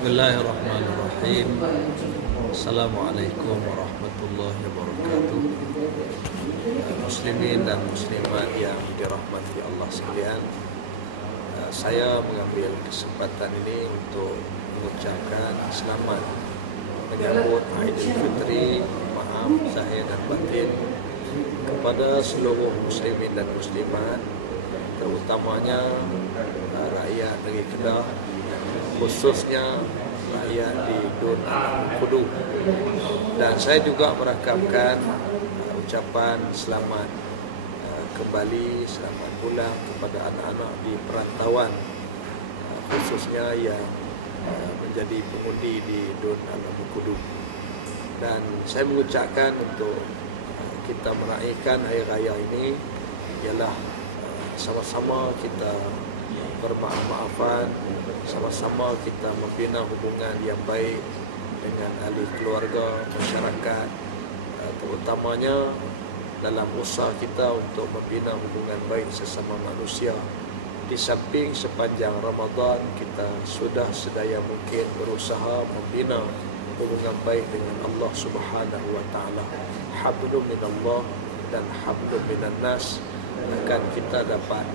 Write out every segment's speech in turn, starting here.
Bismillahirrahmanirrahim. Assalamualaikum warahmatullahi wabarakatuh. Muslimin dan muslimat yang dirahmati Allah sekalian, saya mengambil kesempatan ini untuk mengucapkan selamat menyambut Aidilfitri, maaf zahir dan batin, kepada seluruh muslimin dan muslimat, terutamanya rakyat negeri Kedah, khususnya rakyat di Dun Kudu. Dan saya juga merakamkan ucapan selamat kembali, selamat pulang kepada anak-anak di perantauan, khususnya yang menjadi pengundi di Dun Kudu. Dan saya mengucapkan untuk kita meraihkan hari raya ini ialah sama-sama kita bermaaf-maafan, sama-sama kita membina hubungan yang baik dengan ahli keluarga, masyarakat, terutamanya dalam usaha kita untuk membina hubungan baik sesama manusia. Di samping sepanjang Ramadan kita sudah sedaya mungkin berusaha membina hubungan baik dengan Allah Subhanahu wa taala. Hablum minallah dan hablum minan nas akan kita dapat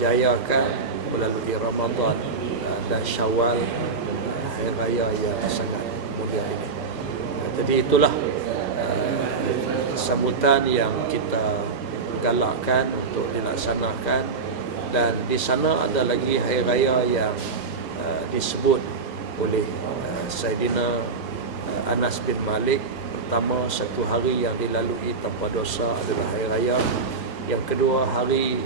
jayakan melalui Ramadan dan Syawal, hari raya yang sangat mulia ini. Jadi itulah sambutan yang kita galakkan untuk dilaksanakan. Dan di sana ada lagi hari raya yang disebut oleh Saidina Anas bin Malik. Pertama, satu hari yang dilalui tanpa dosa adalah hari raya. Yang kedua, hari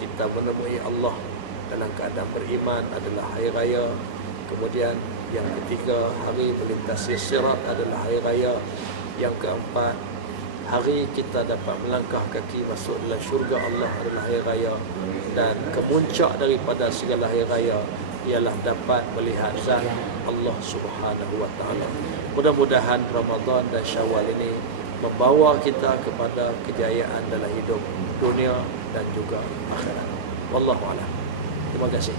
kita menemui Allah dalam keadaan beriman adalah hari raya. Kemudian yang ketiga, hari melintasi sirat adalah hari raya. Yang keempat, hari kita dapat melangkah kaki masuk dalam syurga Allah adalah hari raya. Dan kemuncak daripada segala hari raya ialah dapat melihat zat Allah Subhanahu wa taala. Mudah-mudahan Ramadan dan Syawal ini membawa kita kepada kejayaan dalam hidup dunia dan juga akhirat. Wallahu a'lam. Terima kasih.